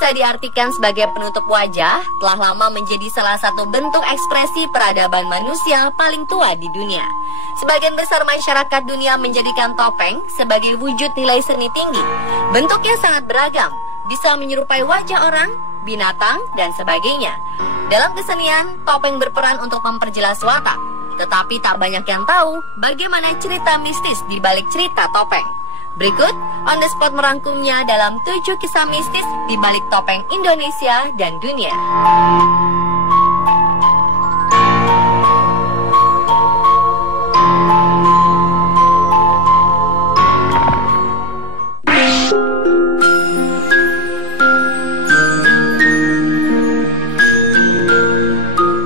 bisa diartikan sebagai penutup wajah, telah lama menjadi salah satu bentuk ekspresi peradaban manusia paling tua di dunia. Sebagian besar masyarakat dunia menjadikan topeng sebagai wujud nilai seni tinggi. Bentuknya sangat beragam, bisa menyerupai wajah orang, binatang, dan sebagainya. Dalam kesenian, topeng berperan untuk memperjelas watak. Tetapi tak banyak yang tahu bagaimana cerita mistis di balik cerita topeng. Berikut, On The Spot merangkumnya dalam 7 kisah mistis di balik topeng Indonesia dan dunia.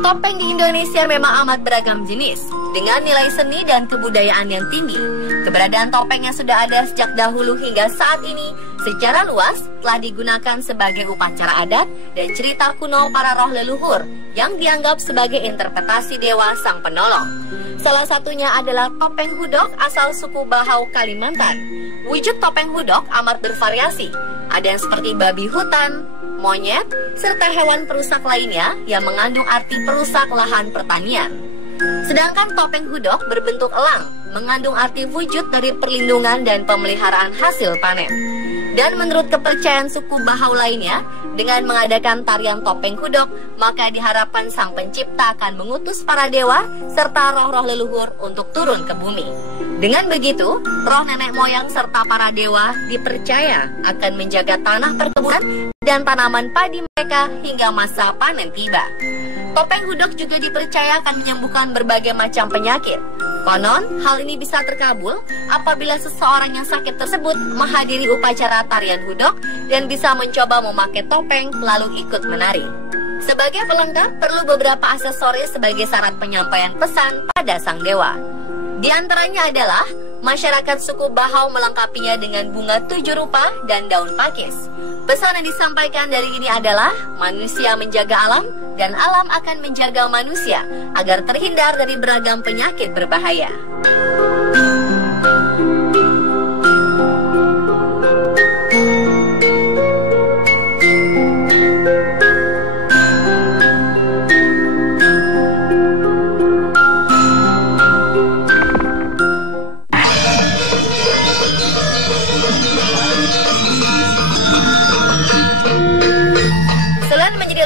Topeng di Indonesia memang amat beragam jenis, dengan nilai seni dan kebudayaan yang tinggi. Keberadaan topeng yang sudah ada sejak dahulu hingga saat ini secara luas telah digunakan sebagai upacara adat dan cerita kuno para roh leluhur yang dianggap sebagai interpretasi dewa sang penolong. Salah satunya adalah topeng hudok asal suku Bahau, Kalimantan. Wujud topeng hudok amat bervariasi. Ada yang seperti babi hutan, monyet, serta hewan perusak lainnya yang mengandung arti perusak lahan pertanian. Sedangkan topeng hudok berbentuk elang, mengandung arti wujud dari perlindungan dan pemeliharaan hasil panen. Dan menurut kepercayaan suku Bahau lainnya, dengan mengadakan tarian topeng hudok, maka diharapkan sang pencipta akan mengutus para dewa serta roh-roh leluhur untuk turun ke bumi. Dengan begitu, roh nenek moyang serta para dewa dipercaya akan menjaga tanah perkebunan dan tanaman padi mereka hingga masa panen tiba. Topeng hudok juga dipercaya akan menyembuhkan berbagai macam penyakit. Konon, hal ini bisa terkabul apabila seseorang yang sakit tersebut menghadiri upacara tarian hudok dan bisa mencoba memakai topeng lalu ikut menari. Sebagai pelengkap, perlu beberapa aksesoris sebagai syarat penyampaian pesan pada sang dewa. Di antaranya adalah masyarakat suku Bahau melengkapinya dengan bunga 7 rupa dan daun pakis. Pesan yang disampaikan dari ini adalah manusia menjaga alam dan alam akan menjaga manusia agar terhindar dari beragam penyakit berbahaya.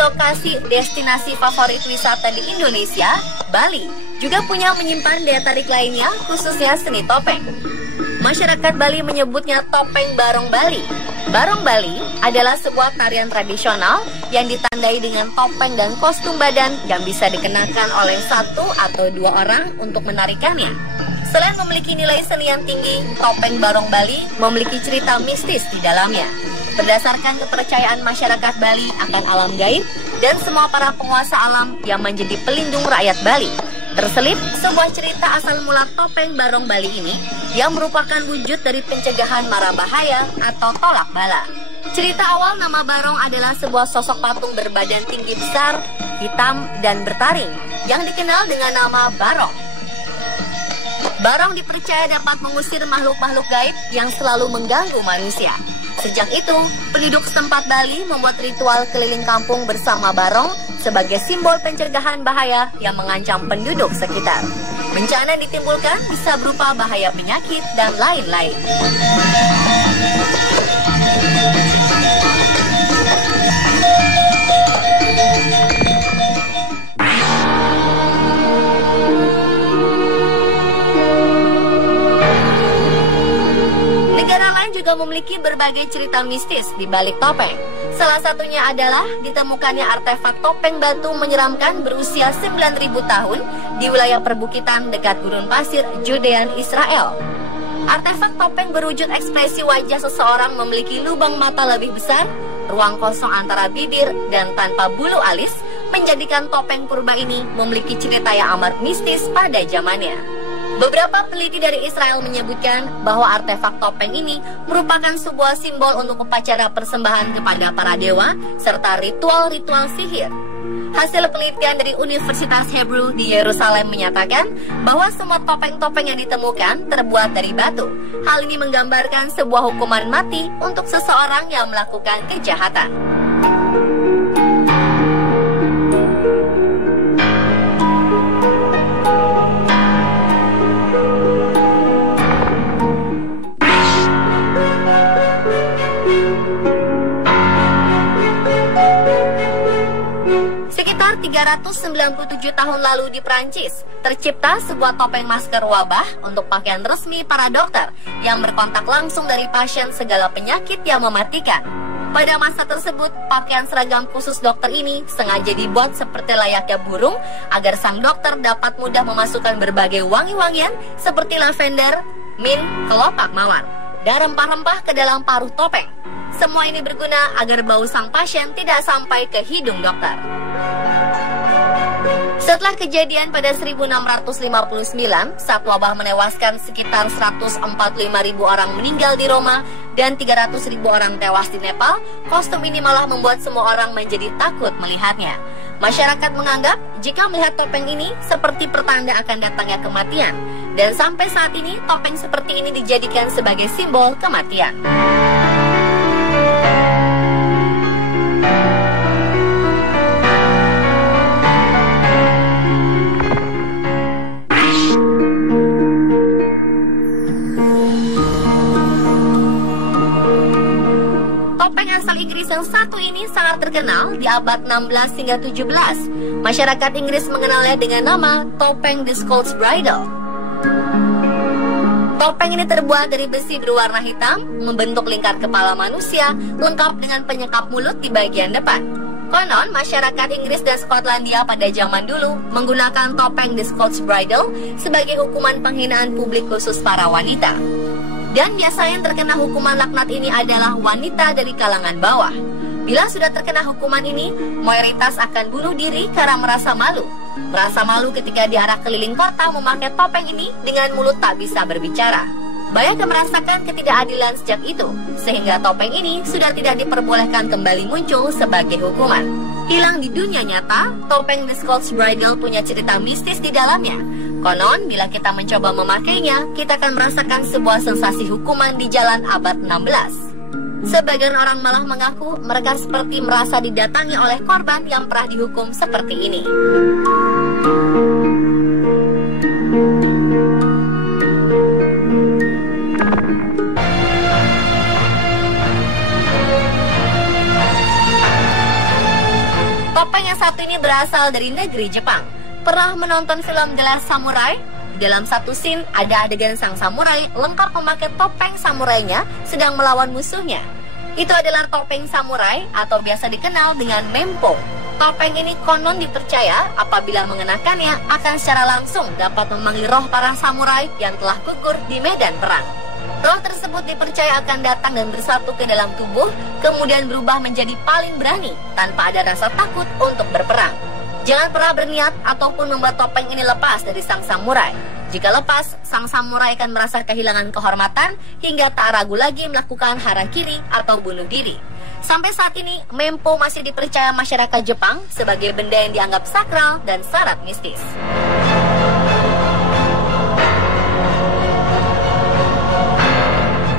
Lokasi destinasi favorit wisata di Indonesia, Bali juga punya menyimpan daya tarik lainnya, khususnya seni topeng. Masyarakat Bali menyebutnya topeng Barong Bali. Barong Bali adalah sebuah tarian tradisional yang ditandai dengan topeng dan kostum badan yang bisa dikenakan oleh 1 atau 2 orang untuk menarikannya. Selain memiliki nilai seni yang tinggi, topeng Barong Bali memiliki cerita mistis di dalamnya. Berdasarkan kepercayaan masyarakat Bali akan alam gaib dan semua para penguasa alam yang menjadi pelindung rakyat Bali, terselip sebuah cerita asal mula topeng Barong Bali ini yang merupakan wujud dari pencegahan mara bahaya atau tolak bala. Cerita awal nama Barong adalah sebuah sosok patung berbadan tinggi besar, hitam, dan bertaring yang dikenal dengan nama Barong. Barong dipercaya dapat mengusir makhluk-makhluk gaib yang selalu mengganggu manusia. Sejak itu, penduduk setempat Bali membuat ritual keliling kampung bersama Barong sebagai simbol pencegahan bahaya yang mengancam penduduk sekitar. Bencana yang ditimbulkan bisa berupa bahaya penyakit dan lain-lain. Negara lain juga memiliki berbagai cerita mistis di balik topeng. Salah satunya adalah ditemukannya artefak topeng batu menyeramkan berusia 9.000 tahun di wilayah perbukitan dekat gurun pasir Judean, Israel. Artefak topeng berwujud ekspresi wajah seseorang memiliki lubang mata lebih besar, ruang kosong antara bibir, dan tanpa bulu alis, menjadikan topeng purba ini memiliki cerita yang amat mistis pada zamannya. Beberapa peneliti dari Israel menyebutkan bahwa artefak topeng ini merupakan sebuah simbol untuk upacara persembahan kepada para dewa serta ritual-ritual sihir. Hasil penelitian dari Universitas Hebrew di Yerusalem menyatakan bahwa semua topeng-topeng yang ditemukan terbuat dari batu. Hal ini menggambarkan sebuah hukuman mati untuk seseorang yang melakukan kejahatan. Sekitar 397 tahun lalu di Prancis, tercipta sebuah topeng masker wabah untuk pakaian resmi para dokter yang berkontak langsung dari pasien segala penyakit yang mematikan. Pada masa tersebut, pakaian seragam khusus dokter ini sengaja dibuat seperti layaknya burung agar sang dokter dapat mudah memasukkan berbagai wangi-wangian seperti lavender, mint, kelopak mawar, dan rempah-rempah ke dalam paruh topeng. Semua ini berguna agar bau sang pasien tidak sampai ke hidung dokter. Setelah kejadian pada 1659, saat wabah menewaskan sekitar 145.000 orang meninggal di Roma dan 300.000 orang tewas di Nepal, kostum ini malah membuat semua orang menjadi takut melihatnya. Masyarakat menganggap jika melihat topeng ini seperti pertanda akan datangnya kematian. Dan sampai saat ini, topeng seperti ini dijadikan sebagai simbol kematian. Topeng asal Inggris yang satu ini sangat terkenal di abad 16 hingga 17. Masyarakat Inggris mengenalnya dengan nama topeng The Scots Bridle. Topeng ini terbuat dari besi berwarna hitam, membentuk lingkar kepala manusia, lengkap dengan penyekap mulut di bagian depan. Konon, masyarakat Inggris dan Skotlandia pada zaman dulu menggunakan topeng The Scots Bridle sebagai hukuman penghinaan publik khusus para wanita. Dan biasanya yang terkena hukuman laknat ini adalah wanita dari kalangan bawah. Bila sudah terkena hukuman ini, mayoritas akan bunuh diri karena merasa malu. Merasa malu ketika diarah keliling kota memakai topeng ini dengan mulut tak bisa berbicara. Banyak yang merasakan ketidakadilan sejak itu, sehingga topeng ini sudah tidak diperbolehkan kembali muncul sebagai hukuman. Hilang di dunia nyata, topeng The Scots Bridle punya cerita mistis di dalamnya. Konon, bila kita mencoba memakainya, kita akan merasakan sebuah sensasi hukuman di jalan abad 16. Sebagian orang malah mengaku mereka seperti merasa didatangi oleh korban yang pernah dihukum seperti ini. Topeng yang satu ini berasal dari negeri Jepang. Pernah menonton film The Last Samurai? Dalam satu scene ada adegan sang samurai lengkap memakai topeng samurainya sedang melawan musuhnya. Itu adalah topeng samurai atau biasa dikenal dengan mempo. Topeng ini konon dipercaya apabila mengenakannya akan secara langsung dapat memanggil roh para samurai yang telah gugur di medan perang. Roh tersebut dipercaya akan datang dan bersatu ke dalam tubuh, kemudian berubah menjadi paling berani tanpa ada rasa takut untuk berperang. Jangan pernah berniat ataupun membuat topeng ini lepas dari sang samurai. Jika lepas, sang samurai akan merasa kehilangan kehormatan hingga tak ragu lagi melakukan harakiri atau bunuh diri. Sampai saat ini, mempo masih dipercaya masyarakat Jepang sebagai benda yang dianggap sakral dan syarat mistis.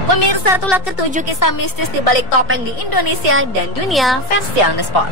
Pemirsa, itulah ketujuh kisah mistis di balik topeng di Indonesia dan dunia versi On The Spot.